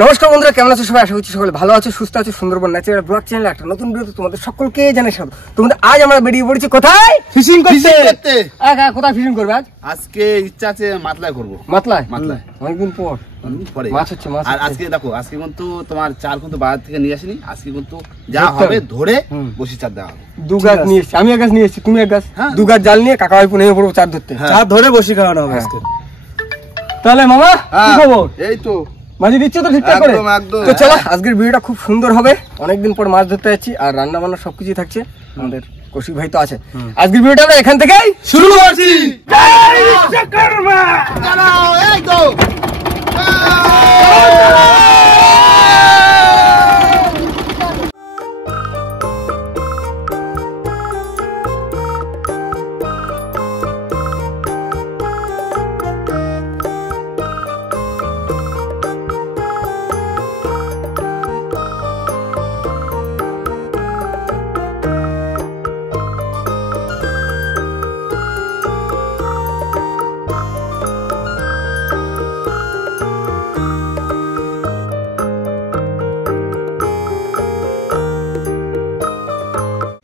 নমস্কার বন্ধুরা, কেমন আছো সবাই? আশা করছি সকলে ভালো আছো, সুস্থ আছো। সুন্দরবন ন্যাচারাল ব্লগ চ্যানেলে একটা নতুন ভিডিওতে তোমাদের সকলকে জানাই স্বাগত। তোমাদের আজ আমরা বেরিয়ে পড়েছি কোথায়? ফিশিং করতে। কোথায় ফিশিং করবে আজ? আজকে ইচ্ছা আছে মাতলায় করবো। মাতলায় অনেকদিন পর মাছ হচ্ছে। আর আজকে দেখো, আজকে কিন্তু তোমার চার কিন্তু বাজার থেকে নিয়ে আসিনি। আজকে কিন্তু যা হবে ধরে বসি চার দেওয়া হবে। দু গাছ নিয়ে এসছি, আমি এক গাছ নিয়ে এসছি, তুমি এক গাছ। দু গাছ জাল নিয়ে কাকা ভাই নেমে পড়বো চার ধরতে। চার ধরে বসি খাওয়ানো হবে আজকে। তাহলে মামা কি খবর? এই তো মাঝে দিচ্ছ তো ঠিকঠাক করে? তো চলো, আজকের ভিডিওটা খুব সুন্দর হবে। অনেকদিন পর মাছ ধরতে যাচ্ছি, আর রান্না বান্না সবকিছু থাকছে। আমাদের কৌশিক ভাই তো আছে। আজকের ভিডিওটা আমরা এখান থেকেই শুরু করছি। জয় বিশ্বকর্মা। চলো এই তো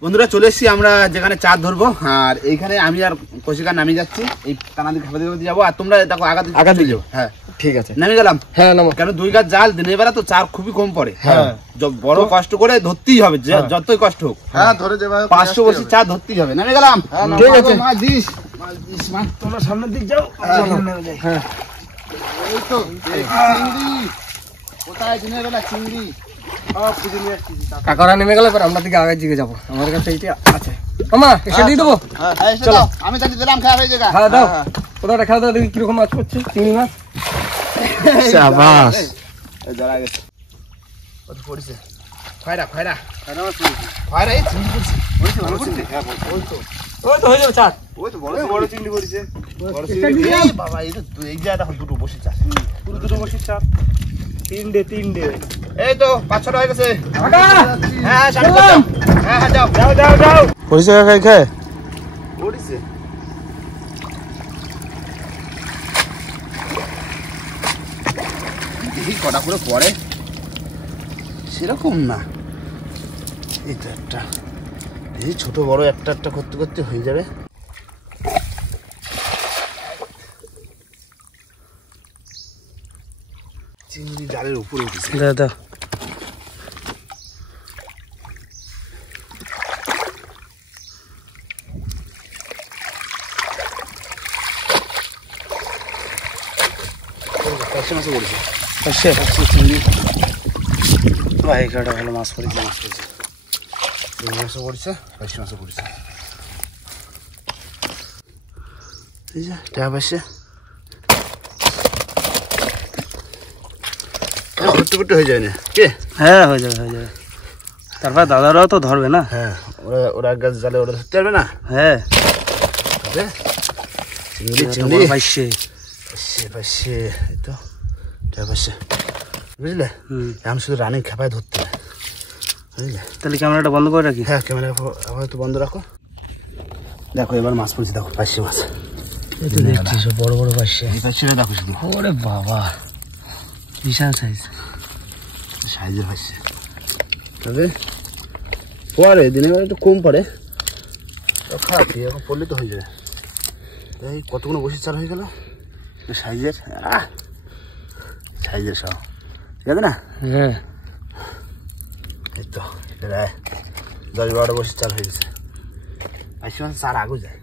বন্ধুরা, চলে এসেছি আমরা যেখানে চার ধরবো। আর এইখানে আমি আর কৌশিকার নামিয়ে যাচ্ছি, এই টানা দিয়ে খাবার দিয়ে যাবো। আর তোমরা দেখো আগাতে যাও। হ্যাঁ ঠিক আছে, নামিয়ে গেলাম। হ্যাঁ নামো। কেন দুই গাছ জাল দিনের বেলা তো চার খুবই কম পড়ে। হ্যাঁ বড় কষ্ট করে ধরতেই হবে, যতই কষ্ট হোক। হ্যাঁ ধরে যাবে, 500 বসি চার ধরতেই হবে। নামিয়ে গেলাম। ঠিক আছে, মাছ দিস মাছ তোমরা সামনের দিক যাও। হ্যাঁ এই তো চিংড়ি কোথায়? দিনের বেলা চিংড়ি কাকারা নেমে গেলে আমরা দিকে আগে দিকে যাবো। আমার কাছে এইটা আছে মামা, এসে দিয়ে দেবো। চলো আমি তাহলে দিলাম খাওয়া হয়ে যাবে। হ্যাঁ দাও, ওটা খাওয়া দাও। দেখি কিরকম মাছ পড়ছে। চিংড়ি মাছ। শাবাশ। এই ধরা গেছে। কত পড়ছে? খয়রা খয়রা খয়রা মাছ পড়ছে। খয়রা এই চিংড়ি পড়ছে। পড়ছে ভালো পড়ছে। হ্যাঁ ওই তো হয়ে যাবে চার। ওই তো বড় চিংড়ি পড়ছে। বড় চিংড়ি। এই বাবা, এই তো এই জায়গাটা দুটো বসি চার। পুরো দুটো বসি চার। তিনটে। এই তো 5-6 হয়ে গেছে। হ্যাঁ যাও। হ্যাঁ যাও। পরিচয় খাই পড়ছে। দেখি কটা করে পড়ে, সেরকম না। এই তো একটা, এই ছোট বড় একটা করতে করতে হয়ে যাবে। চিংড়ি জালের উপরে উঠেছে। দাদা মাছও পড়েছে। চিংড়ি ভাই, এখানটা ভালো মাছ পড়েছে। মাছও পড়েছে, পার্শে মাছও পড়েছে। এই যে ট্যাপ আসছে, ঘুরতে হয়ে যায় না কে? হ্যাঁ হয়ে যাবে। তারপর দাদারাও তো ধরবে না। হ্যাঁ ওরা এক গাছ জালে ওরা ধরতে পারবে না। হ্যাঁ চিংড়ি পাইছে। এই তো ট্যাপ আসছে, বুঝলে? আমি শুধু রানিং খেপায় ধরতে হয়, বুঝলে? তাহলে ক্যামেরাটা বন্ধ করে রাখি। হ্যাঁ ক্যামেরা হয়তো বন্ধ রাখো। দেখো এবার মাছ পড়ছে, দেখো পার্শে মাছ। এই তো দেখছি সব বড় পাইছে। এই পার্শেটা দেখো শুধু। ওরে বাবা, বিশাল সাইজের পার্শে। তবে পরে দিনের বেলা একটু কম পড়ে, খারাপ এখন পড়লে তো হয়ে যাবে। এই কতগুলো বসে চাল হয়ে গেল সাইজের সব, ঠিক আছে না? হ্যাঁ এই তো 10-12 বছর চাল হয়ে গেছে। পার্শে মাছ চার আগু যায়।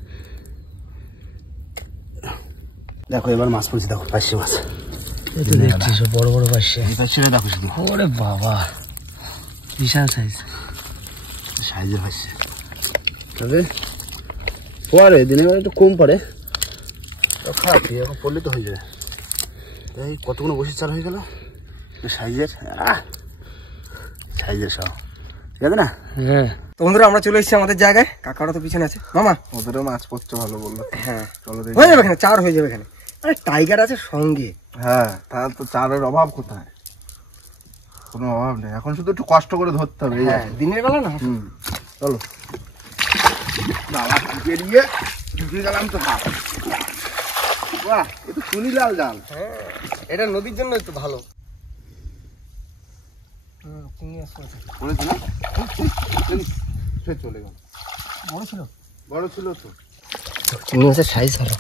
দেখো এবার মাছ পড়ছে, দেখো পার্শে মাছ। এই তো দেখছি সব বড় পাইছে। এই পার্শেটা দেখো শুধু। ওরে বাবা, বিশাল সাইজের পার্শে। তবে পরে দিনের বেলা একটু কম পড়ে, খারাপ এখন পড়লে তো হয়ে যাবে। এই কতগুলো বসে চাল হয়ে গেল সাইজের সব, ঠিক আছে না? হ্যাঁ তো বন্ধুরা, আমরা চলে এসেছি আমাদের জায়গায়। কাকারা তো পিছনে আছে। মামা ওদেরও মাছ পড়ছে ভালো বললো। হ্যাঁ হয়ে যাবে এখানে, চার হয়ে যাবে এখানে। আরে টাইগার আছে সঙ্গে। হ্যাঁ তাহলে তো চারের অভাব কোথায়? কোনো অভাব নেই, এখন শুধু একটু কষ্ট করে ধরতে হবে। হ্যাঁ দিনের বেলা না। চলো বাবা বেরিয়ে ঢুকে গেলাম তো। বাহ, এ তো চুনি লাল জাল। হ্যাঁ, এটা নদীর জন্য একটু ভালো। চিংড়ি আসছে পড়েছে না? সে চলে গেল। বড় ছিল তো। চিংড়ি মাছের সাইজ ভালো।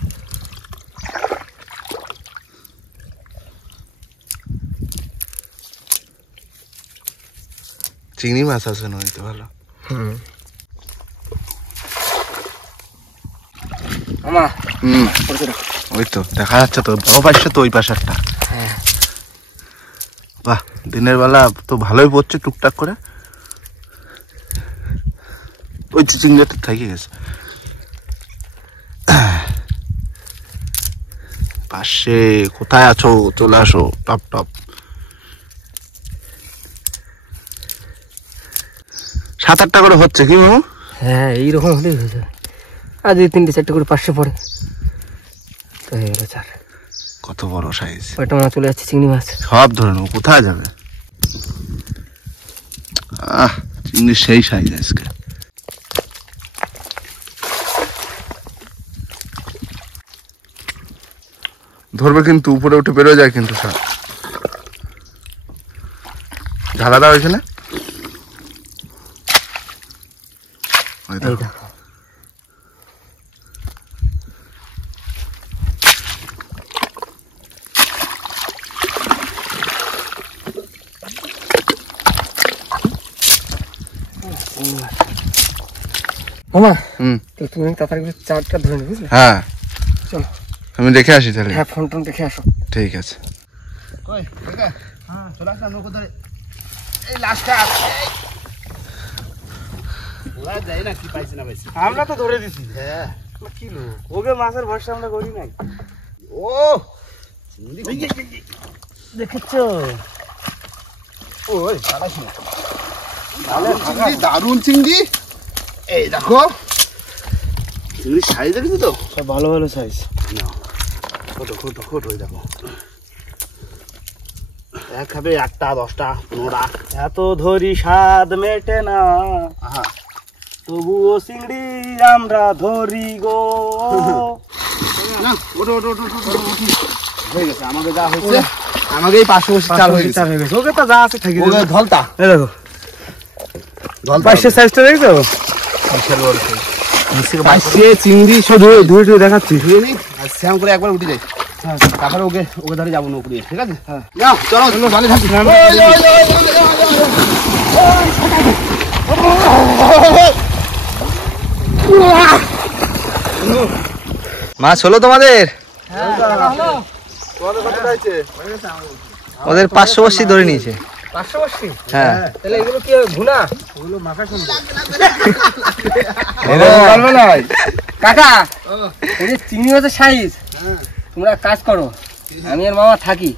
চিংড়ি মাছ আছে নদীতে ভালো। ওই তো দেখা যাচ্ছে তো, বড় পাইছে তো ওই পাশেরটা। বাহ, দিনের বেলা তো ভালোই পড়ছে টুকটাক করে। ওই চিংড়িটা থেকে গেছে পাশে। কোথায় আছো? চলে আসো, টপ টপ। 7-8টা করে হচ্ছে কি মামু? হ্যাঁ, এইরকম হলেই হয়ে যায়। আর যদি 3-4টে করে 500 পড়ে তো হয়ে গেল 4। কত বড় সাইজ! ওইটা মা চলে যাচ্ছে চিংড়ি মাছ। সব ধরে নেবো, কোথায় যাবে? চিংড়ি সেই সাইজ আজকে। ধরবে কিন্তু উপরে উঠে বেরোয় যায় কিন্তু সব। ঢালাটা হয়েছে না? ওই দেখো। মামা, তুমি তাড়াতাড়ি 4টা ধরে নিবে, বুঝলে? হ্যাঁ, চলো আমি দেখে আসি তাহলে। হ্যাঁ, ফোন টোন দেখে আসো। ঠিক আছে। কই কাকা? হ্যাঁ, চলে আসলাম নৌকো ধরে। এই লাস্টটা ওরা যায় না, কি পাইছে না পাইছে। আমরা তো ধরে দিছি। হ্যাঁ, কি লোক, ওকে মাছের ভরসা আমরা করি নাই। ও চিংড়ি দেখেছো? ওই চালাস না। চিংড়ি, দারুণ চিংড়ি। এই দেখো চিংড়ি সাইজ দেখেছো তো? সব ভালো ভালো সাইজ। কত কত কত, ওই দেখো। এক খাবে 8টা 10টা 15টা। এত ধরি স্বাদ মেটে না, আহা, তবুও চিংড়ি আমরা ধরি গো। না ওটো ওটো ওটো ওটো হয়ে গেছে। আমাকে যা হয়েছে, আমাকে এই 500 বছর চাল হয়ে গেছে। ওকে তো যা আছে থেকে ওকে ধলতা, এই দেখো ধলতা পাশের সাইজটা দেখছো? বিশাল বড় সাইজ। পাশে চিংড়ি সব ধুয়ে ধুয়ে দেখাচ্ছি। ধুয়ে নি আর শ্যাম করে একবার উঠে যাই। হ্যাঁ, তারপরে ওকে ওকে ধরে যাবো নৌকো নিয়ে, ঠিক আছে? হ্যাঁ, যাও চলো চলো, ভালো থাকি। মাছ হলো তোমাদের? তোমাদের কত চাইছে? ওদের 500 বস্তি ধরে নিয়েছে। 500 বস্তি? হ্যাঁ। তাহলে এগুলো কি ভুনা? ওগুলো মাখা শুনবে। কাকা, এই যে চিংড়ি মাছের সাইজ, তোমরা এক কাজ করো, আমি আর মামা থাকি,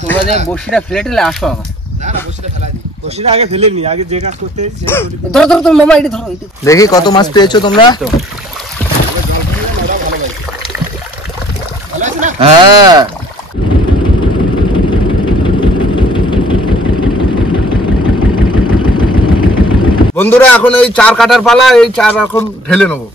তোমরা যে বসিটা ফেলে টেলে আসো আমার। না না, বসিটা ফেলাই দি। বসিটা আগে ফেলে নি, আগে যে কাজ করতে এসেছি ধরো ধরো, তুমি মামা এটা ধরো। দেখি কত মাছ পেয়েছো তোমরা। হ্যাঁ, বন্ধুরা এখন এই 4 কাটার পালা। এই 4 এখন ঢেলে নেবো।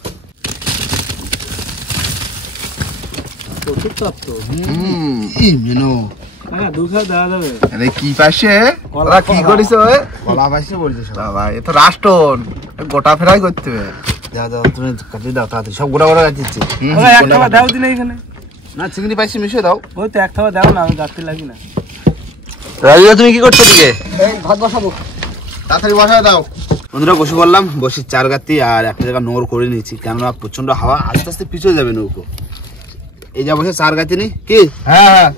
কি পাশে ওরা কি করিস? গলা পাইছে বলছে সব। বাবা, এ তো রাষ্ট্রন, গোটা ফেরাই করতে হবে। দাও দাও, তুমি কাটি দাও তাড়াতাড়ি, সব গোটা গোটা যাচ্ছে। দাও দিলে এখানে না, চিংড়ি পাইছি মিশিয়ে দাও। ওই তো এক থাবা দাও না, আমি গাছতে লাগি না। রাজিয়া, তুমি কি করছো দিকে? ভাত বসাবো। তাড়াতাড়ি বসায় দাও। বন্ধুরা বসে পড়লাম, বসি 4 গাতি আর একটা জায়গা নোংর করে নিয়েছি, কেননা প্রচন্ড হাওয়া, আস্তে আস্তে পিছিয়ে যাবে নৌকো। এই যা বসে 4 গাতি নি কি? হ্যাঁ হ্যাঁ,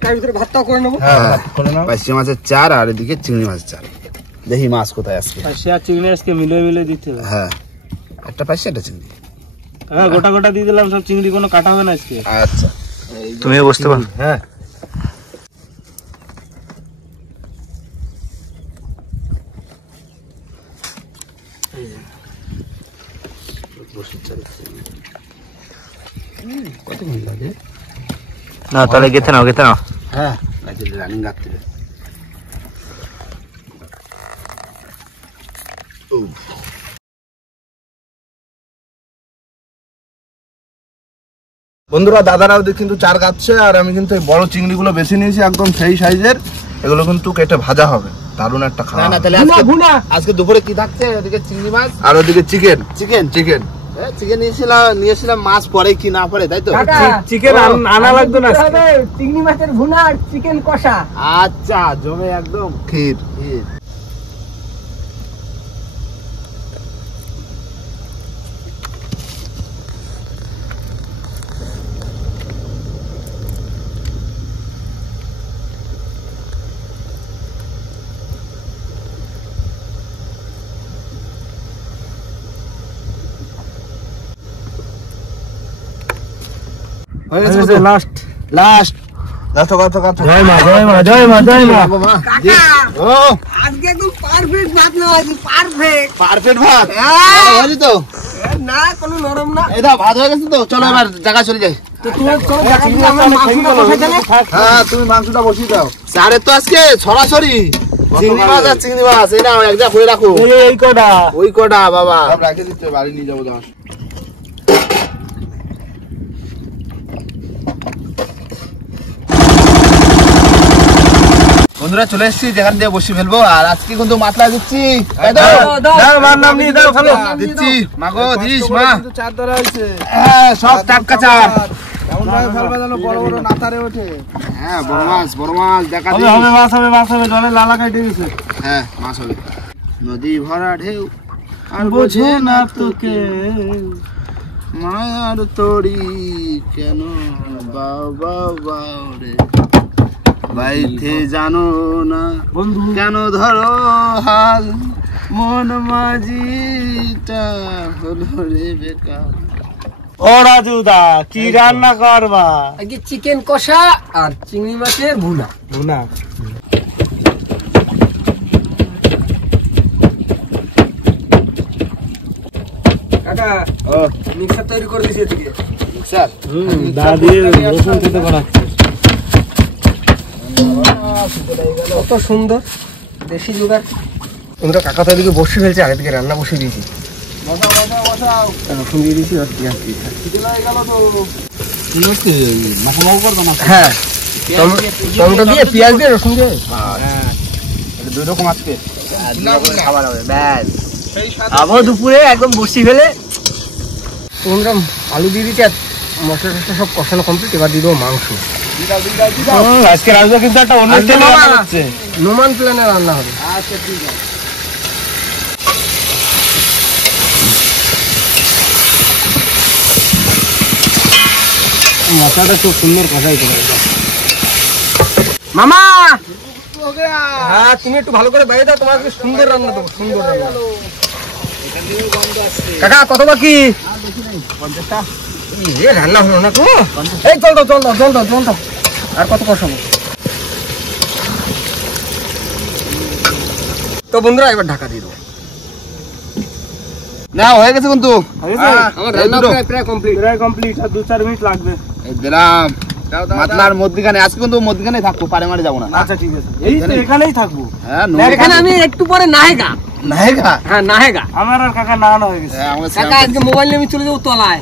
তার ভিতরে ভাতটাও করে নেবো। পাইছি মাছের 4 আর এদিকে চিংড়ি মাছের 4। দেখি মাছ কোথায় আজকে। সে আর চিংড়ি আজকে মিলে মিলে দিতে হবে। হ্যাঁ, একটা পাইছি, একটা চিংড়ি। হ্যাঁ, গোটা গোটা দিয়ে দিলাম সব চিংড়ি, কোনো কাটা হবে না আজকে। আচ্ছা, তুমি বসতে পারো। হ্যাঁ, কতক্ষণ লাগে? না তাহলে গেতে নাও, গেতে নাও। হ্যাঁ, রানিং গাছ থেকে। বন্ধুরা দাদারা ওদের কিন্তু চার কাটছে, আর আমি কিন্তু এই বড় চিংড়িগুলো বেছে নিয়েছি একদম সেই সাইজের। এগুলো কিন্তু কেটে ভাজা হবে, দারুণ একটা খাওয়া। না তাহলে আজকে দুপুরে কি থাকছে? ওদিকে চিংড়ি মাছ আর ওদিকে চিকেন। চিকেন চিকেন চিকেন নিয়েছিলাম মাছ পরে কি না পরে, তাই তো? চিকেন আনা লাগতো না, চিংড়ি মাছের ভুনা আর চিকেন কষা। আচ্ছা জমে একদম ক্ষীর। Last last গাছো গাছো গাছো। জয় মা জয় মা জয় মা জয় মা। ও আজকে একদম পারফেক্ট ভাত না হয়েছে, পারফেক্ট। পারফেক্ট ভাত হয়েছে তো? না কোনো নরম না। এই দাও ভাত হয়ে গেছে তো, চলো এবার জায়গা চলে যাই। তো তুমি চলো জায়গা আমরা মাংসটা বসাই দেবে। হ্যাঁ তুমি মাংসটা বসিয়ে দাও। স্যারের তো আজকে সরাসরি চিংড়ি মাছ আর চিংড়ি মাছ, এই নাও এক জায়গা করে রাখো। এই কটা ওই কটা বাবা সব রেখে দিতে, বাড়ি নিয়ে যাবো। দাও বন্ধুরা চলে এসেছি, যেখান দিয়ে বসে ফেলবো। আর আজকে কিন্তু মাছলা দিচ্ছি, তাই তো? দাও মার নাম নিয়ে দাও খালো দিচ্ছি মাগো, দিস মা। কিন্তু চার ধরা হয়েছে। হ্যাঁ সব টাটকা চার। এমন ভাবে ফেলবে যেন বড় বড় নাতারে ওঠে। হ্যাঁ বড় মাছ দেখা হবে দিই। হবে মাছ হবে মাছ হবে, জলে লালা কাটে গেছে। হ্যাঁ মাছ হবে। নদী ভরা ঢেউ আর বোঝে না তোকে মায়ার তরি কেন বাবা বাউরে বাইতে জানো না বন্ধু। কেন ধরো হাল মন মাঝিটা হলো রে বেকার। ও রাজুদা কি রান্না করবা? আজকে চিকেন কষা আর চিংড়ি মাছের ভুনা। ভুনা। কাকা ও মিক্সার তৈরি করে দিয়েছি এদিকে। স্যার দাদি রসুন খেতে বানাচ্ছে। কত সুন্দর দেশি জোগাড়। তোমরা কাকা তো এদিকে বসে ফেলছে, আগে থেকে রান্না বসে দিয়েছি। রসুন দিয়ে দিয়েছি আর পেঁয়াজ দিয়েছি। মাখা মাখা করবো না? হ্যাঁ টমেটো দিয়ে পেঁয়াজ দিয়ে রসুন দিয়ে দুই রকম আজকে খাবার হবে ব্যাস। আবার দুপুরে একদম বসি ফেলে তোমরা আলু দিয়ে দিচ্ছি আর মশলা টসলা সব কষানো কমপ্লিট। এবার দিয়ে দেবো মাংস। আজকে রাজুদা কিন্তু একটা অন্য স্টাইলে রান্না করছে। নোমান প্ল্যানে রান্না হবে। আচ্ছা ঠিক আছে। মশলাটা খুব সুন্দর কষাই করে মামা। হ্যাঁ তুমি একটু ভালো করে বাইরে দাও, তোমাকে সুন্দর রান্না দেবো, সুন্দর রান্না। কাকা কত বাকি? রান্না হলো না তো। এই চল দাও চল দাও চল দাও চল দাও। আর কত কষাবো? তো বন্ধুরা এবার ঢাকা দিয়ে দেবো। না হয়ে গেছে কিন্তু আমার রান্না প্রায় কমপ্লিট। প্রায় কমপ্লিট, আর 2-4 মিনিট লাগবে। এই দিলাম মাতলার মধ্যখানে। আজকে কিন্তু মধ্যখানে থাকবো, পারে মারে যাবো না। আচ্ছা ঠিক আছে, এই তো এখানেই থাকবো। হ্যাঁ এখানে আমি একটু পরে নাহেগা। নাহেগা। হ্যাঁ নাহেগা। আমার আর কাকা না হয়ে গেছে। হ্যাঁ আমাকে কাকা আজকে মোবাইল নিয়ে আমি চলে যাবো তলায়।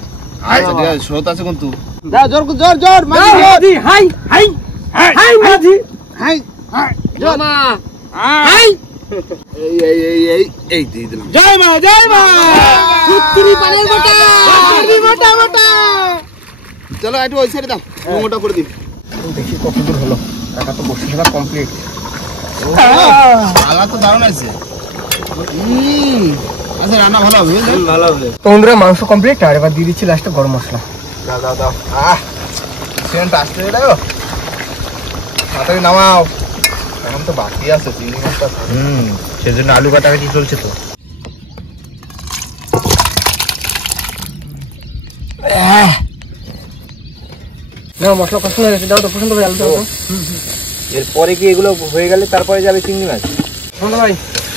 আচ্ছা ঠিক আছে, শোত আছে কিন্তু। যা জোর জোর জোর মাঝি জোর। মাঝি হাই হাই হাই মাঝি হাই হাই মামা হাই। এই এই এই এই এই দিয়ে দিলাম। জয় মা জয় মা। সুত্রি পানের মোটা মোটা মোটা। চলো একটু ওই সাইডে দাও, মোটা করে দিন। দেখি কত দূর হলো। কাকা তো বসে থাকা কমপ্লিট। আলা তো দারুণ আছে। আচ্ছা রান্না ভালো হবে, ভালো হবে। তো বন্ধুরা মাংস কমপ্লিট। আর এবার দিয়ে দিচ্ছি লাস্টে গরম মশলা। দাও দাও দাও। সেন্ট আসতে গেলে তাড়াতাড়ি নামাও, এখন তো বাকি আছে চিংড়ি মাছটা। সেজন্য আলু কাটাকাটি চলছে তো। না মশলা কষানো হয়ে গেছে, দাও তো পছন্দ করে আলু দাও তো। এরপরে কি এগুলো হয়ে গেলে তারপরে যাবে চিংড়ি মাছ? ভাই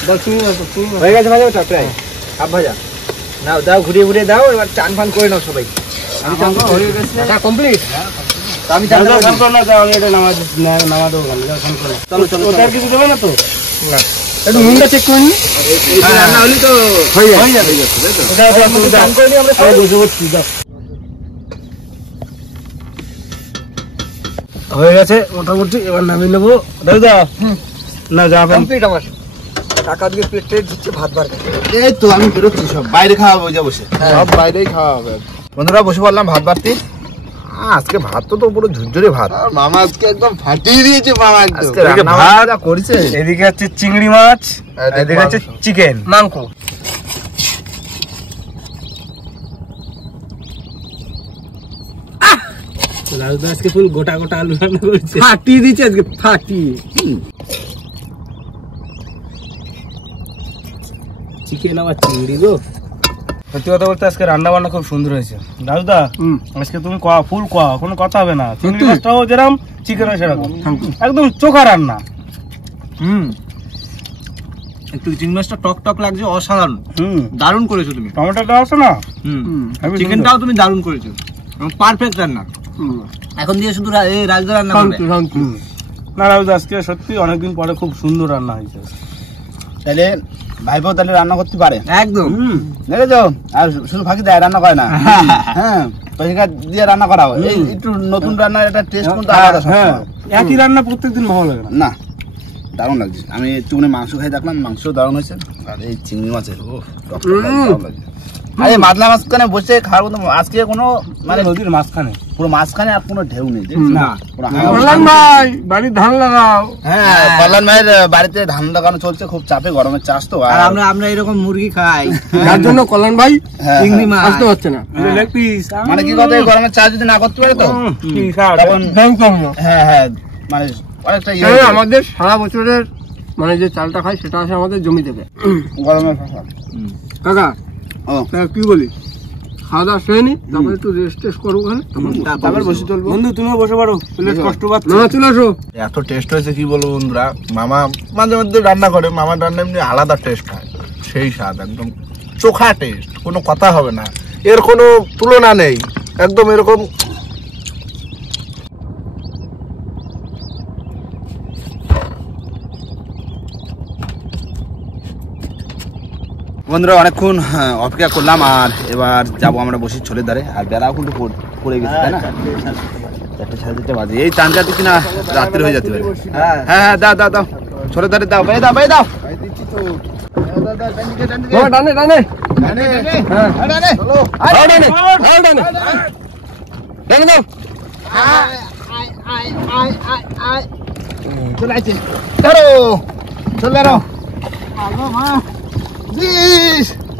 দাও চিংড়ি মাছ, চিংড়ি মাছ। হয়ে গেছে ভাজা ওটা প্রায় হাফ ভাজা। নাও দাও ঘুরিয়ে ঘুরিয়ে দাও, এবার চান ফান করে নাও সবাই। আমি চান হয়ে গেছে। কাকা কমপ্লিট। আমি চান করে না, যাও আমি এটা নামা দেবো। চলো চলো, ওটার কিছু দেবে না তো? না একটু নুনটা চেক করে নি। রান্না হলি তো হয়ে যাবে। হয়ে যাবে, তাই তো? ওটা চান করে নিয়ে আমরা সবাই বসে বসছি। দাও হয়ে গেছে মোটামুটি, এবার নামিয়ে নেবো। দাদা না যাবেন কমপ্লিট আমার। কাকা দিকে প্লেটে দিচ্ছে ভাত বার। এই তো আমি বেরোচ্ছি, সব বাইরে খাওয়া হবে যা বসে। সব বাইরেই খাওয়া হবে। বন্ধুরা বসে পড়লাম ভাত বাড়তে। আজকে ভাত তো পুরো ঝুরঝুরে ভাত। আর মামা আজকে একদম ফাটিয়ে দিয়েছে মামা একদম। আজকে রান্না ভাত যা করেছে। এদিকে হচ্ছে চিংড়ি মাছ, এদিকে হচ্ছে চিকেন মাংস। দাদা আজকে ফুল গোটা গোটা আলু রান্না করেছে, ফাটিয়ে দিচ্ছে আজকে, ফাটিয়ে। চিকেন আবার চিংড়ি গো। সত্যি কথা বলতে আজকে রান্না বান্না খুব সুন্দর হয়েছে দাদা। আজকে তুমি ফুল কোনো কথা হবে না। চিংড়ি মাছটাও যেরকম, চিকেনও সেরকম, একদম চোখা রান্না। একটু চিংড়ি মাছটা টক টক লাগছে, অসাধারণ। দারুণ করেছো তুমি। টমেটোটা আছে না, চিকেনটাও তুমি দারুণ করেছো, পারফেক্ট রান্না। এখন দিয়ে শুধু এই রাজদা রান্না করবে না দাদা। আজকে সত্যি অনেকদিন পরে খুব সুন্দর রান্না হয়েছে। তাহলে ভাইপো তাহলে রান্না করতে পারে একদম। দেখেছো, আর শুধু ফাঁকি দেয়, রান্না করে না। হ্যাঁ, পয়সা দিয়ে রান্না করা হয়। এই একটু নতুন রান্নার একটা টেস্ট কিন্তু আলাদা। হ্যাঁ, একই রান্না প্রত্যেকদিন ভালো লাগে না, দারুণ লাগছে। আমি একটুখানি মাংস খাই দেখলাম, মাংস দারুণ হয়েছে। আর এই চিংড়ি মাছের দারুণ লাগছে। আরে মাদলা মাঝখানে বসে খাওয়ার মতো আজকে কোনো মানে নদীর মাঝখানে, পুরো মাঝখানে আর কোনো ঢেউ নেই। না। পুরো ভাই বাড়ির ধান লাগাও। হ্যাঁ, কল্যাণ ভাইয়ের বাড়িতে ধান লাগানো চলছে, খুব চাপে, গরমের চাষ তো। আর আমরা এরকম মুরগি খাই, যার জন্য কল্যাণ ভাই চিংড়ি মাছ আসতে হচ্ছে না। লেগ পিস মানে কি কথা, এই গরমের চাষ যদি না করতে পারে তো তখন হ্যাঁ হ্যাঁ মানে অনেকটা আমাদের সারা বছরের মানে যে চালটা খাই সেটা আসে আমাদের জমি থেকে। গরমের ফসল। কাকা ও কি বলি, খাওয়া দাওয়া শুয়ে নি, তারপর একটু রেস্ট করবো ওখানে, তারপর বসে চলবো। বন্ধু তুমিও বসে পারো, কষ্ট পাচ্ছ। চলে আসো। এত টেস্ট হয়েছে কি বলবো বন্ধুরা। মামা মাঝে মধ্যে রান্না করে, মামার রান্না এমনি আলাদা টেস্ট হয়, সেই স্বাদ একদম চোখা টেস্ট, কোনো কথা হবে না, এর কোনো তুলনা নেই, একদম এরকম। বন্ধুরা অনেকক্ষণ অপেক্ষা করলাম, আর এবার যাবো আমরা বসি ছোলের ধারে। আর বেড়াও কিন্তু পড়ে গেছে, তাই না? 4:30 বাজে। এই চান চাতে কিনা রাত্রি হয়ে যেতে পারে। হ্যাঁ হ্যাঁ, দাও দাও দাও, ছোলের ধারে দাও, ভাই দাও, ভাই দাও। ডানে ডানে চলে আসছে, ধরো চলে ধরো।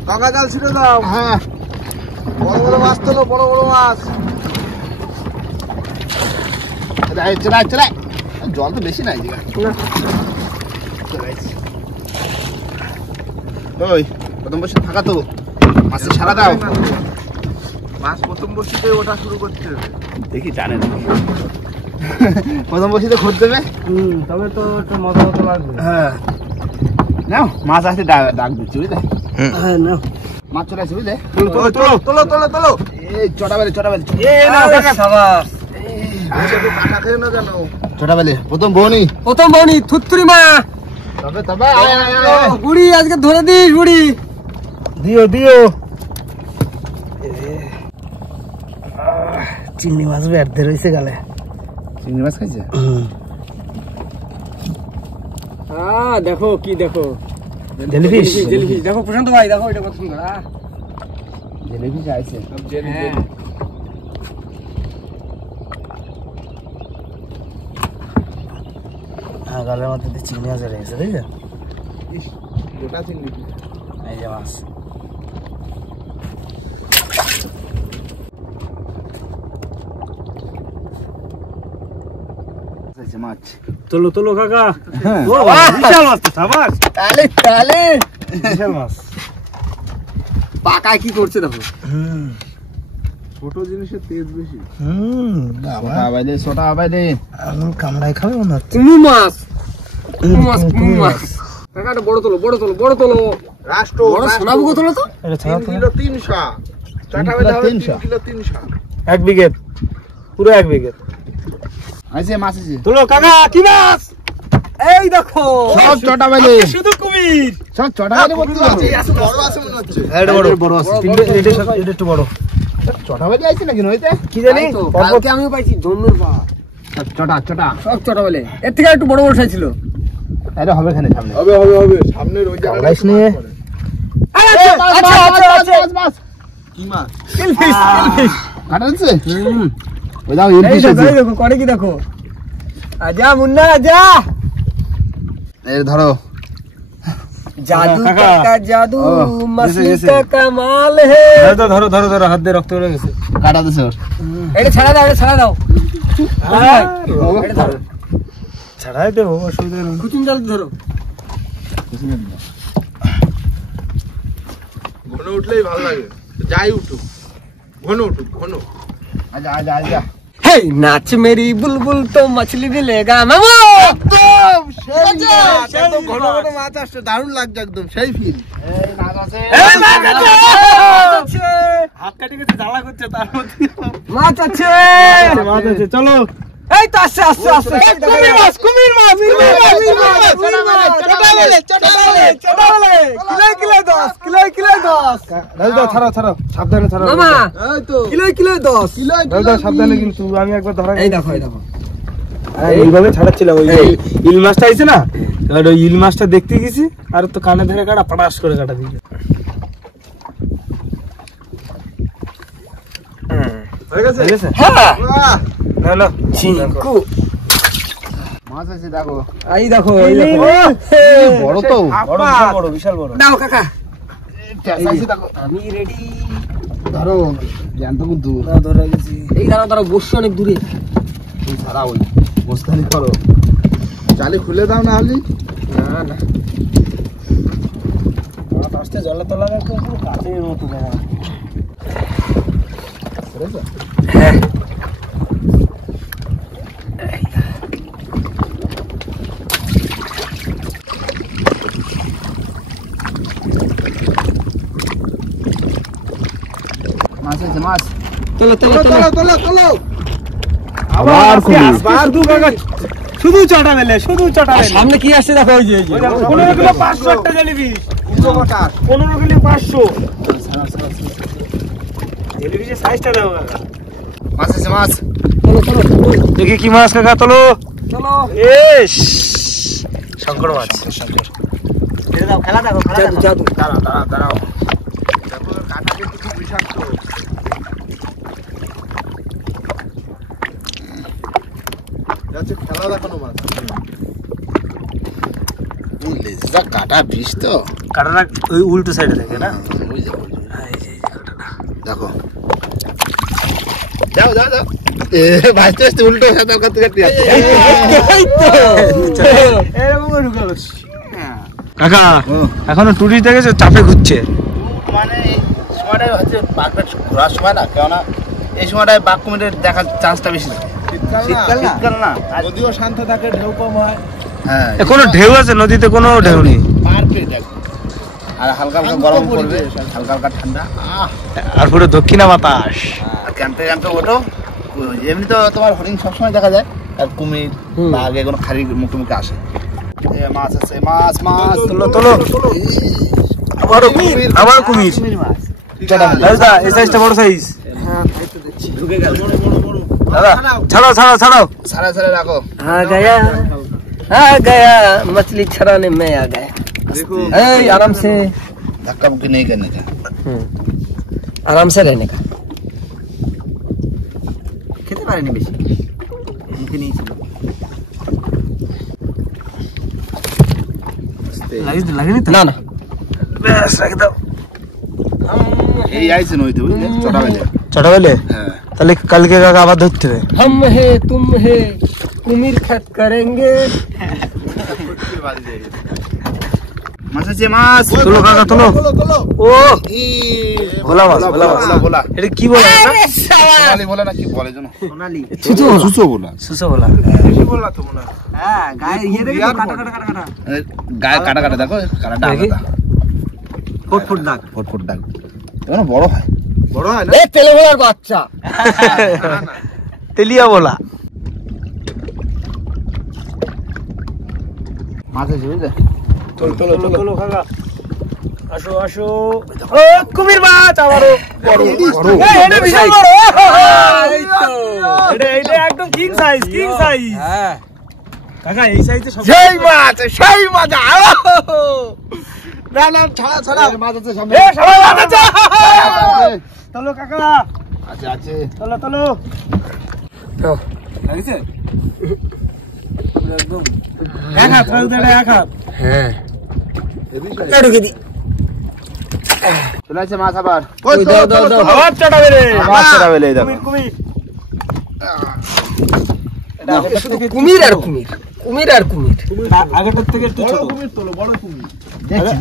কাকা জাল ছিঁড়ে দাও। হ্যাঁ, বড় বড় মাছ তোলো, বড় বড় মাছ। চলে চলে, জল তো বেশি নাই। ওই প্রথম বসে থাকা তো মাছের ছাড়া দাও। মাছ প্রথম বসিতে ওঠা শুরু করতে হবে। দেখি জানে না প্রথম বসিতে খোঁজ দেবে, তবে তো একটু মজা মতো লাগবে। হ্যাঁ নাও, মাছ আসছে, ডাক দিচ্ছি বুঝলে। হ্যাঁ নাও, মাছ চলে আসছে বুঝলে। তোলো তোলো তোলো তোলো। এই চটাবেলি চটাবেলি কাটা খেয়ে না জানো। চটাবেলি প্রথম বউনি, প্রথম বউনি থুত্তুরি মা। তবে বুড়ি আজকে ধরে দিস, বুড়ি দিও দিও। চিংড়ি মাছ ব্যর্থে রয়েছে গালে। চিংড়ি মাছ খাইছে। দেখো কি দেখো, জেলিফিশ জেলিফিশ দেখো প্রশান্ত ভাই, দেখো এটা কত সুন্দর। জেলিফিশ আইছে। হ্যাঁ, গালের মধ্যে চিংড়ি মাছ রয়েছে, বুঝলে? গোটা চিংড়ি। এই যে মাছ। মাছ তোলো তোলো কাকা। বিশাল মাছ তো, সাবাস। তালে তালে বিশাল মাছ। পাকায় কি করছে দেখো। ছোট জিনিসের তেজ বেশি। ছোটা বাইলে কামড়ায় খাবে মনে হচ্ছে। কুমু মাছ, কুমু মাছ, কুমু মাছ। কাকাটা বড় তোলো, বড় তোলো, বড় তোলো। রাষ্ট্র বড় সোনাবুকো তোলো তো। এটা ছাড়া 3 কিলো 300। চাটা বেলা 3 কিলো 300। 1 বিঘে, পুরো 1 বিঘে। আইছে মাছ আছে। তোলো কাকা, কি মাছ? এই দেখো সব চটা বাইলে, শুধু কুমির। সব চটা বাইলে করতে আছে। বড় আছে মনে হচ্ছে। এটা বড় আছে। এটা একটু বড়। চটা বাইলে আইছে নাকি নইতে? কি জানি? কালকে আমি পাইছি ধনুর পা। চটা চটা সব চটা বলে, এর থেকে একটু বড় বড় সাইজ ছিল। এটা হবে এখানে সামনে হবে হবে হবে সামনের ওই জায়গাটা গাইস নিয়ে কি মাছ কিলফিশ, কিলফিশ। কাটা দিচ্ছে ওই দাও এই দেখো, এই দেখো, করে কি দেখো। আজা মুন্না আজা, এই ধরো জাদু का जादू ও, मछली গেছে, का গেছে। कमाल है। ধরো ধরো ধরো, হাত দিয়ে রক্ত বেরো গেছে। কাটা দিচ্ছে ওর এটা ছাড়া দাও, এটা ছাড়া দাও। এটা ধরো, ছাড়াই দেবো, অসুবিধা নেই। কুচুম জাল ধরো। ঘন উঠলেই ভালো লাগে, যাই উঠুক ঘন উঠুক ঘন। আজা আজা আজা हे नाच मेरी बुलबुल तो मछली मिलेगा मामू। একদম সেই মাছ, একদম ঘন ঘন মাছ আসছে, দারুণ লাগছে একদম সেই ফিল। এই মাছ আছে হাত কাটি গেছে, জ্বালা করছে তার মধ্যে। মাছ আছে, মাছ আছে, চলো। এই তো আসছে আসছে আসছে। কুমির মাছ, কুমির মাছ, কুমির মাছ, কুমির মাছ, চটা বলে, চটা বলে, চটা বলে। Kilo kilo 10, kilo kilo 10। দাও ছাড়াও ছাড়াও, সাবধানে ছাড়াও। মামা এই তো কিলো কিলো 10। দাও সাবধানে, কিন্তু আমি একবার ধরা এই দেখো, এই দেখো। এইভাবে ছাড়াচ্ছিলাম, ওই ইল মাছটা আইছে না, এবার ওই ইল মাছটা দেখতে গেছি, আর তো কানে ধরে কাটা, পটাশ করে কাটা দিয়েছে। হয়ে গেছে। ঠিক আছে, হ্যাঁ, বাহ, না না, চিঙ্কু। মাছ আছে দেখো এই দেখো, এই দেখো। বড় তো বড়, বিশাল বড়, বিশাল বড়। দাও কাকা, আছে দেখো আমি রেডি। ধরো জ্যান্ত কিন্তু ধরে গেছি। এই দাঁড়াও দাঁড়াও, বসছো অনেক দূরে। তুমি ছাড়া ওই বস্তানি করো চালি খুলে দাও না হলে। না না, মাছ আসতে জলে তোলা একদম পুরো কাছের মতো জায়গা। হ্যাঁ মাছ আছে মাছ চলো চলো তোলো চলো। তোলো তোলো তোলো। আবার কুমির। শুধু কাকা, শুধু চটা মেলে, শুধু চটা আর মেলে। সামনে কি আসছে দেখো, ওই যে, ওই যে। 15 কিলো 500 একটা জেলিপি, 15 কিলো 500। জেলিপির সাইজটা দেখো কাকা। মাছ আছে মাছ চলো চলো চলো, দেখি কি মাছ কাকা, তোলো। চলো। এস শঙ্কর মাছ। ছেড়ে দাও, খেলা দেখো, খেলা দেখো। জাদু দাঁড়াও দাঁড়াও দাঁড়াও দেখো কাঁটা কিন্তু খুব বিষাক্ত। যাচ্ছে খেলা দেখানো মাছ। লেজা কাটা বিষ তো কাটাটা ওই উল্টো সাইডে থাকে না? ওই যে, ওই যে। দেখো যাও যাও যাও ভাজতে আসতে উল্টো সাঁতার করতে করতে যাচ্ছে এই তো। এরকম ঢুকে গেছে। কাকা এখনো টুরিস্ট দেখেছো, চাপে ঘুরছে। মানে এই সময়টাই হচ্ছে বাঘটা ঘোরার সময় না, কেননা এই সময়টায় বাঘ কুমিরের দেখার চান্সটা বেশি থাকে শীতকাল না আর নদীও শান্ত থাকে, ঢেউ কম হয়। হ্যাঁ কোনো ঢেউ আছে নদীতে? কোনো ঢেউ নেই। পারফেক্ট একদম। আর হালকা হালকা গরম পড়বে, হালকা হালকা ঠান্ডা আর পুরো দক্ষিণা বাতাস। আর ক্যাম্পে ক্যাম্পে ওঠো। এমনি তো তোমার হরিণ সবসময় দেখা যায়, আর কুমির বাঘ এগুলো খালি মুখে মুখে আসে। মাছ আছে মাছ মাছ তোলো তোলো, আবারও কুমির, আবার কুমির। কুমির মাছ দাদা এই সাইজটা বড় সাইজ। ঢুকে গেল দাদা ছাড়াও ছাড়াও ছাড়াও। সারা সারা রাখো आ गया मछली छड़ाने में आ गया। देखो ए, आराम से, धक्का मुक्की नहीं करने का आराम से रहने का। খেতে পারেনি বেশি, মুখে নিয়েছিল। লাগেনি তো? না না, ব্যাস রাখ দাও। এই আইছে নইতে বুঝলে চটা বেলে চটা বেলে? হ্যাঁ তাহলে কালকে কাকা আবার ধরতে হবে। हम है तुम है कुमिर खत करेंगे। মাছ আছে মাছ তোলো কাকা তোলো। তোলো তোলো। ও ভোলা মাছ, ভোলা মাছ। বলা এটা কি বলে? সোনালি বলে না কি বলে জানো সোনালি, সুসো বলা সুসো ভোলা। বেশি বললা তো মনে হয়। হ্যাঁ গায়ে ইয়ে দেখো, কাটা কাটা কাটা কাটা, গায়ে কাটা কাটা দেখো কাটাটা দেখি। আলাদা ফুট ফুট দাগ। ফুট ফুট দাগ এগুলো বড় হয় বড় হয় না? এ তেলে ভোলার বাচ্চা। তেলিয়া বলা। মাছ আছে বুঝলে তোলো তোলো তোলো কাকা। আসো আসো ও কুমির মাছ আবারও বড় এটা বিশাল বড় এই তো এটা একদম কিং সাইজ হ্যাঁ কাকা এই সাইজে সব সেই মাছ সেই মজা না না ছাড়া মাছ আছে সামনে এ সবাই মাছ আছে চলো কাকা আছে আছে চলো লাগিছে একদম এক হাত এক হাত হ্যাঁ চলে আসছে মাছ আবার দাও আবার চটাবে রে মাছ চড়াবে এই দেখো কুমির কুমির আর কুমির আগেরটার থেকে একটু ছোট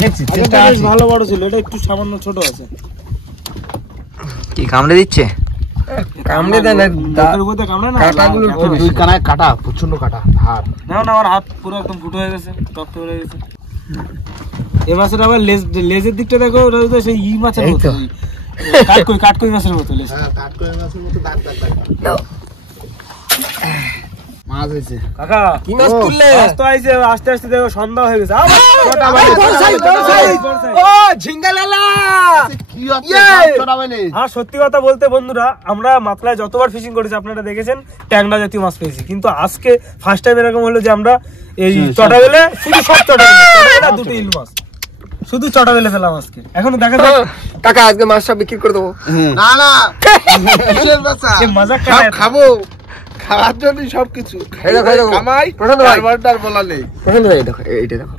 দেখছি আগেরটা বেশ ভালো বড় ছিল এটা একটু সামান্য ছোট আছে কি কামড়ে দিচ্ছে? কামড়ে দেন দাঁতের উপরে কামড়ে না কাঁটাগুলো দুই কানায় কাটা প্রচন্ড কাটা ধার না আমার হাত পুরো একদম ফুটো হয়ে গেছে রক্ত বেরিয়ে গেছে এই মাছের আবার লেজের দিকটা দেখো ওটা তো সেই মাছের মতো কাটকই মাছের মতো লেজ মাছ হয়েছে কাকা কি মাছ তুললে মাছ তো আইছে আস্তে আস্তে দেখো সন্ধ্যা হয়ে গেছে ও ঝিঙ্গা লালা কি চড়াবে আর সত্যি কথা বলতে বন্ধুরা আমরা মাতলায় যতবার ফিশিং করেছি আপনারা দেখেছেন ট্যাংরা জাতীয় মাছ পেয়েছি কিন্তু আজকে ফার্স্ট টাইম এরকম হলো যে আমরা এই চটাবেলে শুধু সব চটাবেলে দুটো ইল মাছ শুধু চটাবেলে ফেলাম আজকে এখন দেখা যাক কাকা আজকে মাছটা বিক্রি করে দেবো না না কিসের বাচ্চা সে মজাক সব খাবো খাওয়ার জন্য সবকিছু কামাই প্রশান্ত ভাই বারবার বলা নেই প্রশান্ত ভাই দেখো এইটা দেখো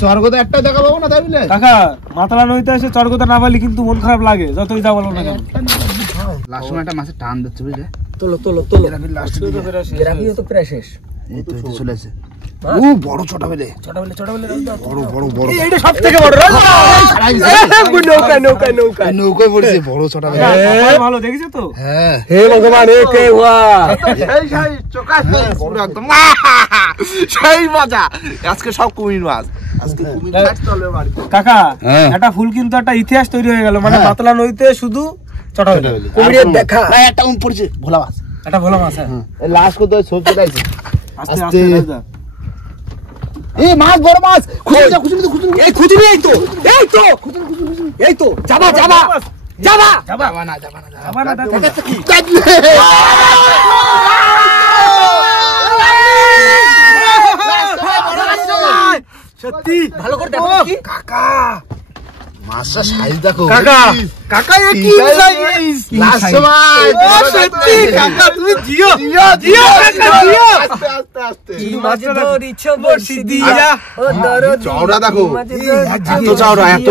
স্বর্গতে একটা দেখা পাবো না তাই বলে কাকা মাতলা নইতে এসে চরগোদা না পারলে কিন্তু মন খারাপ লাগে যতই যা বলো না কেন লাস্ট সময় একটা মাছের টান দিচ্ছে বুঝলে তোলো গ্রাফিও তো প্রায় শেষ এই তো চলে আসে বড় চটাবেলে চটাবেলে বড় এইটা সব থেকে বড় নৌকায় পড়েছে বড় চটাবেলে ভালো দেখেছো তো হ্যাঁ হে ভগবান হে কে হুয়া সেই চোখা পুরো একদম সেই মজা আজকে সব কুমির মাছ আজকে কুমির মাছ চলে বাড়িতে কাকা হ্যাঁ। একটা ফুল কিন্তু একটা ইতিহাস তৈরি হয়ে গেল মানে মাতলা নইতে শুধু চটাবেলে কুমিরের দেখা একটা পড়ছে ভোলা মাছ এটা ভোলা মাছ হ্যাঁ লাস্ট করতে সব চলে আসছে আস্তে আস্তে। আস্তে রাজদা। এই মাছ বড় মাছ খুঁজে এই খুঁজবি এই তো যাবা যাবা না দাদা সত্যি ভালো করে দেখো কি মাছটা সাইজ দেখো কাকা এ কি সাইজ লাস্ট সময় সত্যি কাকা তুমি জিও কাকা জিও আস্তে কি মাছ ধরিছ বর্ষি দিয়া ও দরদি চওড়া দেখো এত চওড়া এত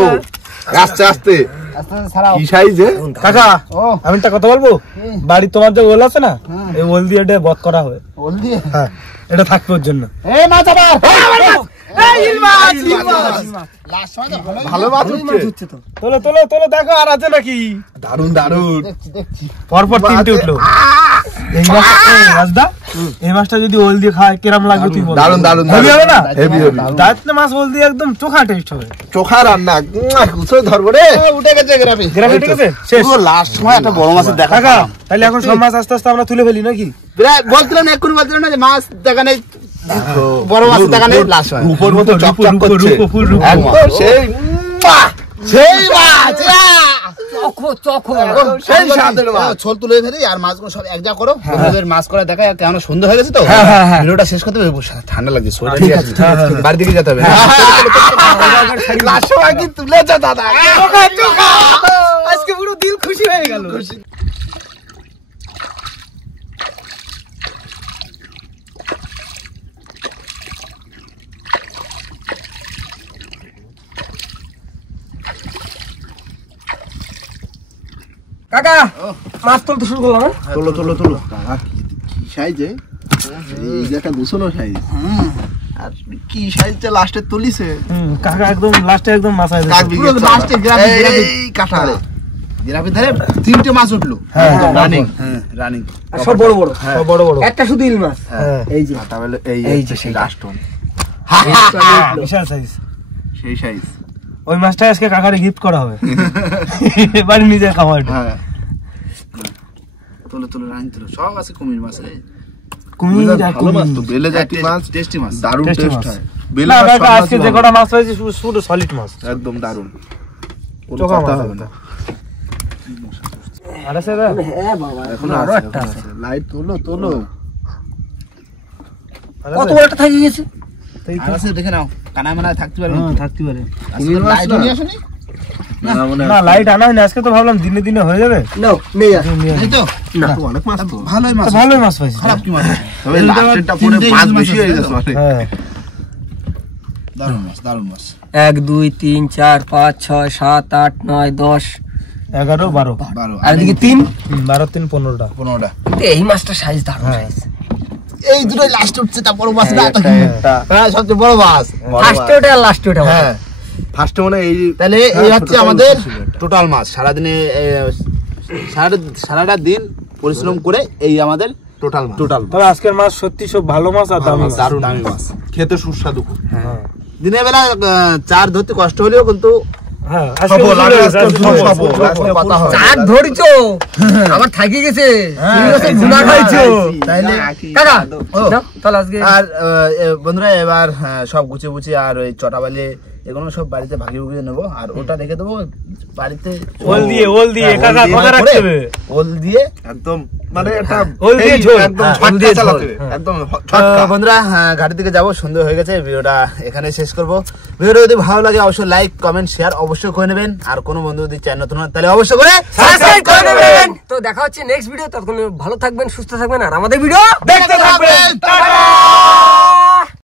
আস্তে আস্তে আস্তে ছাড়াও কি সাইজে কাকা ও আমি একটা কথা বলবো বাড়ি তোমার যে ওল আছে না এই ওল দিয়ে এটা বধ করা হবে বল দিয়ে হ্যাঁ এটা থাকবে ওর জন্য এই মাছ আবার লাস্ট ভালো মাছ হচ্ছে তো তোলো দেখো আর আছে নাকি দারুন দারুন দেখছি পরপর তিনটে উঠলো এই মাছটা এই মাছটা যদি ওল দিয়ে খায় কিরম লাগবে তুই বল দারুন দারুন হেভি হবে না হেভি হেভি দাঁতনে মাছ ওল দিয়ে একদম চোখা টেস্ট হবে চোখা রান্না কুচো ধরবো রে উঠে গেছে গ্রাফি গ্রামে ঠিক আছে শেষ পুরো লাস্ট সময় একটা বড় মাছের দেখা কাকা তাহলে এখন সব মাছ আস্তে আস্তে আমরা তুলে ফেলি নাকি বলছিলাম না এক্ষুনি বলছিলাম না যে মাছ দেখা নেই বড় মাছের দেখা নেই লাস্ট সময় উপর মতো চকচক করছে ফুল রূপ একদম সেই সেই মাছ চখো সেই স্বাদের মাছ ছোল তুলে ফেলি আর মাছগুলো সব এক জায়গা করো বন্ধুদের মাছ করা দেখা কেমন সন্ধ্যা হয়ে গেছে তো ভিডিওটা শেষ করতে হবে ঠান্ডা লাগছে শরীরটা বাড়ি দিকে যেতে হবে লাস্ট সময় কি তুলেছে দাদা আজকে পুরো দিল খুশি হয়ে গেল কাকা মাছ তুলতে শুরু করলাম তোলো কি সাইজে এই যে একটা গুছানো সাইজ আর কি সাইজটা লাস্টে তুলিছে কাকা একদম লাস্টে একদম মাছ আইছে পুরো লাস্টে গ্রাফি এই কাটা জিরাফি ধরে তিনটে মাছ উঠলো রানিং রানিং আর সব বড় বড় সব বড় বড় একটা শুধু ইল মাছ এই যে কাটা বলে এই যে সেই লাস্ট বিশাল সাইজ সেই সাইজ ওই মাছটা আজকে কাকারে গিফট করা হবে বাড়ি নিজের খাবার হ্যাঁ তোলো রানিং তোলো সব আছে কুমির মাছ রে কুমির আর ভালো মাছ তো কুমির বেলে জাতীয় মাছ টেস্টি মাছ দারুণ Tasty টেস্ট মাছ। হয় বেলে না মাছ কাকা সব আজকে মাছই যে ভালো। কটা মাছ হয়েছে শুধু সলিড মাছ একদম দারুণ কোনো কথা হবে না। আর আছে দাদা? হ্যাঁ বাবা, এখন আরো একটা আছে। লাইট তোলো। কত বড়টা থাকি গেছে? আর আছে দেখে নাও, কানা মানা থাকতে পারে। থাকতে পারে। লাইট নিয়ে আসনি? না লাইট আনা হয়নি, আজকে তো ভাবলাম দিনে দিনে হয়ে যাবে। নাও নিয়ে যা। এই তো তো অনেক মাছ তো। ভালোই মাছ, ভালোই মাছ পাইছি। খারাপ কি মাছ? তবে লাস্টেরটা পরে মাছ বেশি হয়ে গেছে অনেক। হ্যাঁ দারুণ মাছ। 1 2 3 4 5 6 7 8 9 10 11 12 12 আর এদিকে 3 12 3 15টা। 15টা। এই মাছটা সাইজ দারুণ সাইজ। এই দুটোই লাস্ট উঠছে, তা বড় মাছ না তো। একটা হ্যাঁ, সবচেয়ে বড় মাছ। ফার্স্টে ওটা আর লাস্টে ওটা। হ্যাঁ, ফার্স্টে মানে এই তাহলে এই হচ্ছে আমাদের টোটাল মাছ। সারাদিনে সারাটা দিন পরিশ্রম করে এই আমাদের টোটাল তবে আজকের মাছ সত্যি সব ভালো মাছ আর দামি মাছ। দারুণ দামি মাছ। খেতে সুস্বাদু। হ্যাঁ দিনের বেলা চার ধরতে কষ্ট হলেও কিন্তু হ্যাঁ আজকে কথা হয়। চার ধরিছো, আমার থাকি গেছে। তুমি হচ্ছে গুনা খাইছো। তাইলে কাকা নাও, তাহলে আজকে আর বন্ধুরা এবার সব গুছিয়ে বুঝিয়ে আর ওই চটাবালি এগুলো সব বাড়িতে ভাগিয়ে নেবো, আর ওটা রেখে দেবো বাড়িতে ওল দিয়ে কাকা কথা রাখতে হবে। ওল দিয়ে একদম মানে একটা ওল দিয়ে ঝোল। একদম হ্যাঁ, ছটকা দিয়ে চালাতে ঝোল। হবে। একদম বন্ধুরা ঘাটের দিকে যাবো, সন্ধ্যা হয়ে গেছে। ভিডিওটা এখানে শেষ করবো। ভিডিওটা যদি ভালো লাগে অবশ্যই লাইক কমেন্ট শেয়ার অবশ্যই করে নেবেন। আর কোনো বন্ধু যদি চ্যানেল নতুন হয় তাহলে অবশ্যই করে সাবস্ক্রাইব করে নেবেন। তো দেখা হচ্ছে নেক্সট ভিডিও। ততক্ষণ ভালো থাকবেন, সুস্থ থাকবেন আর আমাদের ভিডিও দেখতে থাকবেন। টাটা।